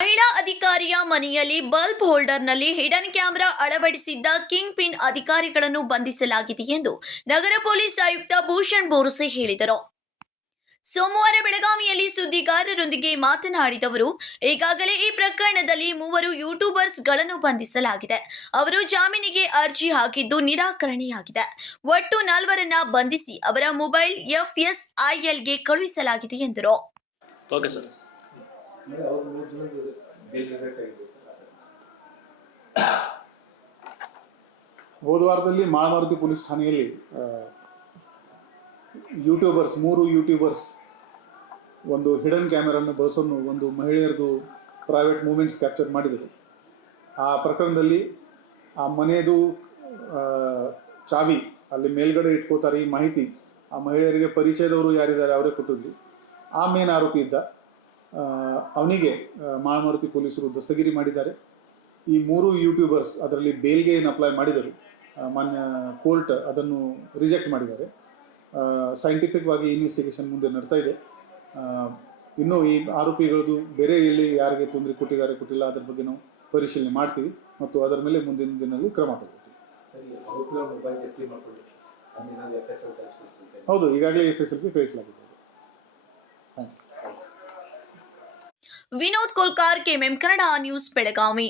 ಮಹಿಳಾ ಅಧಿಕಾರಿಯ ಮನೆಯಲ್ಲಿ ಬಲ್ಬ್ ಹೋಲ್ಡರ್ನಲ್ಲಿ ಹಿಡನ್ ಕ್ಯಾಮೆರಾ ಅಳವಡಿಸಿದ್ದ ಕಿಂಗ್ ಪಿನ್ ಅಧಿಕಾರಿಗಳನ್ನು ಬಂಧಿಸಲಾಗಿದೆ ಎಂದು ನಗರ ಪೊಲೀಸ್ ಆಯುಕ್ತ ಭೂಷಣ್ ಬೋರಸೆ ಹೇಳಿದರು. ಸೋಮವಾರ ಬೆಳಗಾವಿಯಲ್ಲಿ ಸುದ್ದಿಗಾರರೊಂದಿಗೆ ಮಾತನಾಡಿದ ಅವರು, ಈಗಾಗಲೇ ಈ ಪ್ರಕರಣದಲ್ಲಿ 3 ಯೂಟ್ಯೂಬರ್ಸ್ಗಳನ್ನು ಬಂಧಿಸಲಾಗಿದೆ. ಅವರು ಜಾಮೀನಿಗೆ ಅರ್ಜಿ ಹಾಕಿದ್ದು ನಿರಾಕರಣೆಯಾಗಿದೆ. ಒಟ್ಟು 4ರನ್ನ ಬಂಧಿಸಿ ಅವರ ಮೊಬೈಲ್ FSILಗೆ ಕಳುಹಿಸಲಾಗಿದೆ ಎಂದರು. Okay sir. ಹೋದ ವಾರದಲ್ಲಿ ಮಾಳಮಾರುತಿ ಪೊಲೀಸ್ ಠಾಣೆಯಲ್ಲಿ ಯೂಟ್ಯೂಬರ್ಸ್ 3 ಯೂಟ್ಯೂಬರ್ಸ್ ಒಂದು ಹಿಡನ್ ಕ್ಯಾಮೆರಾವನ್ನು ಬಳಸೋನು ಒಂದು ಮಹಿಳೆಯರದು ಪ್ರೈವೇಟ್ ಮೂಮೆಂಟ್ಸ್ ಕ್ಯಾಪ್ಚರ್ ಮಾಡಿದರು. ಆ ಪ್ರಕರಣದಲ್ಲಿ ಆ ಮನೆಯದು ಚಾವಿ ಅಲ್ಲಿ ಮೇಲ್ಗಡೆ ಇಟ್ಕೋತಾರೆ ಈ ಮಾಹಿತಿ ಆ ಮಹಿಳೆಯರಿಗೆ ಪರಿಚಯದವರು ಯಾರಿದ್ದಾರೆ ಅವರೇ ಕೊಟ್ಟಿದ್ದು. ಆ ಮೇನ್ ಆರೋಪಿ ಇದ್ದ ಅವನಿಗೆ ಮಾಳಮಾರುತಿ ಪೊಲೀಸರು ದಸ್ತಗಿರಿ ಮಾಡಿದ್ದಾರೆ. ಈ 3 ಯೂಟ್ಯೂಬರ್ಸ್ ಅದರಲ್ಲಿ ಬೇಲ್ಗೆ ಏನು ಅಪ್ಲೈ ಮಾಡಿದರು, ಮಾನ್ಯ ಕೋರ್ಟ್ ಅದನ್ನು ರಿಜೆಕ್ಟ್ ಮಾಡಿದ್ದಾರೆ. ಸೈಂಟಿಫಿಕ್ ಆಗಿ ಇನ್ವೆಸ್ಟಿಗೇಷನ್ ಮುಂದೆ ನಡ್ತಾ ಇದೆ. ಇನ್ನೂ ಈ ಆರೋಪಿಗಳದ್ದು ಬೇರೆ ಎಲ್ಲಿ ಯಾರಿಗೆ ತೊಂದರೆ ಕೊಟ್ಟಿಲ್ಲ ಅದರ ಬಗ್ಗೆ ನಾವು ಪರಿಶೀಲನೆ ಮಾಡ್ತೀವಿ ಮತ್ತು ಅದರ ಮೇಲೆ ಮುಂದಿನ ದಿನದಲ್ಲಿ ಕ್ರಮ ತಗೊಳ್ತೀವಿ. ಹೌದು, ಈಗಾಗಲೇ FSLಗೆ ಕಳಿಸಲಾಗಿದೆ. Vinod Kolkar, KMM Kannada news, Belagavi.